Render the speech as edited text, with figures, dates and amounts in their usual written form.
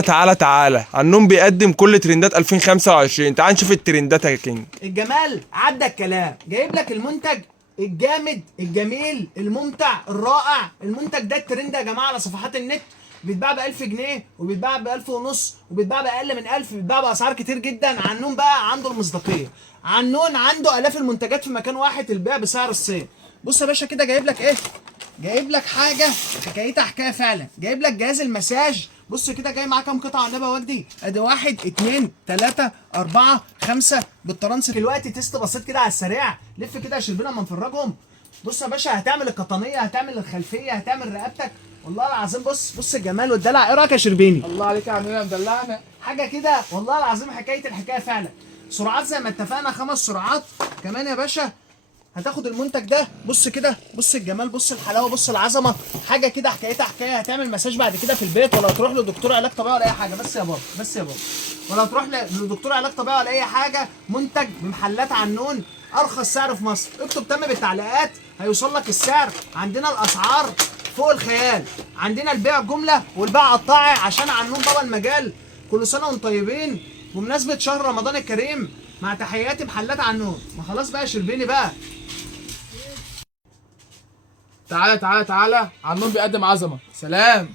تعالى تعالى عنهم بيقدم كل ترندات 2025. تعال نشوف الترندات يا كينج. الجمال عدى الكلام، جايب لك المنتج الجامد الجميل الممتع الرائع. المنتج ده الترند يا جماعه على صفحات النت، بيتباع ب 1000 جنيه وبيتباع ب 1000 ونص وبيتباع باقل من 1000، بيتباع باسعار كتير جدا. عنون بقى عنده المصداقيه، عنون عنده الاف المنتجات في مكان واحد، البيع بسعر الصين. بص يا باشا كده جايب لك ايه، جايب لك حاجه حكايتها حكايه فعلا. جايب لك جهاز المساج، بص كده جاي معاه كام قطعه النبي ودي، ادي 1 2 3 4 5 بالترانس. دلوقتي تيست بسيط كده على السريع، لف كده يا شربينا اما نفرجهم. بص يا باشا هتعمل القطنيه، هتعمل الخلفيه، هتعمل رقبتك، والله العظيم بص الجمال والدلع. ايه رايك يا شربيني؟ الله عليك يا عمنا مدلعنا. حاجه كده والله العظيم حكايه الحكايه فعلا. سرعات زي ما اتفقنا 5 سرعات كمان يا باشا. هتاخد المنتج ده، بص كده، بص الجمال، بص الحلاوه، بص العظمه. حاجه كده حكايتها حكايه. هتعمل مساج بعد كده في البيت، ولا تروح لدكتور علاج طبيعي ولا اي حاجه. بس يا بابا، بس يا بابا، ولا تروح لدكتور علاج طبيعي ولا اي حاجه. منتج بمحلات عنون، ارخص سعر في مصر. اكتب تم بالتعليقات هيوصل لك السعر. عندنا الاسعار فوق الخيال، عندنا البيع جمله والبيع قطاعي عشان عنون بابا المجال. كل سنه وانتم طيبين بمناسبه شهر رمضان الكريم. مع تحياتي محلات عنون. ما خلاص بقى شربيني بقى. تعالى تعالى تعالى، عنون بيقدم عظمه. سلام.